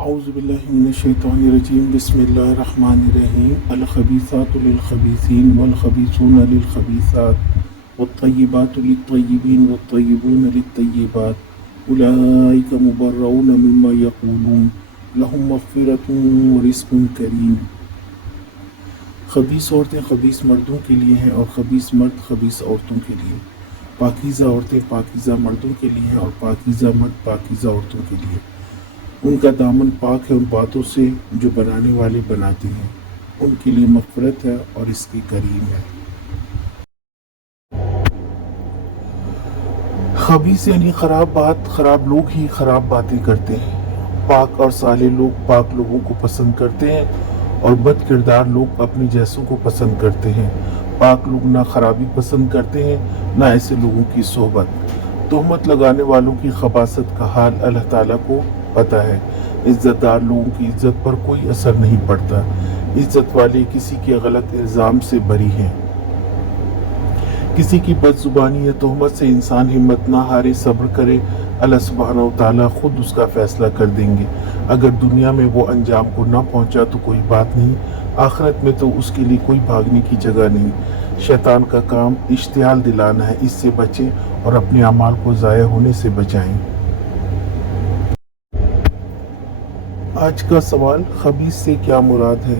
اعوذ باللہ من الشیطان الرجیم بسم اللہ الرحمن الرحیم الخبیثات للخبیثین والخبیثون للخبیثات والطیبات للطیبین والطیبون للطیبات اولئک مبرؤون مما یقولون لہم مغفرۃ ورزق کریم۔ خبیث عورتیں خبیث مردوں کے لیے ہیں اور خبیث مرد خبیث عورتوں کے لیے۔ پاکیزہ عورتیں پاکیزہ مردوں کے لیے ہیں اور پاکیزہ مرد پاکیزہ عورتوں کے لیے۔ ان کا دامن پاک ہے ان باتوں سے جو بنانے والے بناتے ہیں، ان کے لیے مغفرت ہے اور اس کی کریم ہے۔ خبیث یعنی خراب بات، خراب لوگ ہی خراب باتیں کرتے ہیں۔ پاک اور صالح لوگ پاک لوگوں کو پسند کرتے ہیں اور بد کردار لوگ اپنے جیسوں کو پسند کرتے ہیں۔ پاک لوگ نہ خرابی پسند کرتے ہیں نہ ایسے لوگوں کی صحبت۔ تہمت لگانے والوں کی خباثت کا حال اللہ تعالیٰ کو پتہ ہے۔ عزت دار لوگوں کی عزت پر کوئی اثر نہیں پڑتا۔ عزت والے کسی کے غلط الزام سے بری ہیں۔ کسی کی بد زبانی یا تہمت سے انسان ہمت نہ ہارے، صبر کرے، اللہ سبحانہ و تعالیٰ خود اس کا فیصلہ کر دیں گے۔ اگر دنیا میں وہ انجام کو نہ پہنچا تو کوئی بات نہیں، آخرت میں تو اس کے لیے کوئی بھاگنے کی جگہ نہیں۔ شیطان کا کام اشتعال دلانا ہے، اس سے بچیں اور اپنے اعمال کو ضائع ہونے سے بچائیں۔ آج کا سوال، خبیث سے کیا مراد ہے؟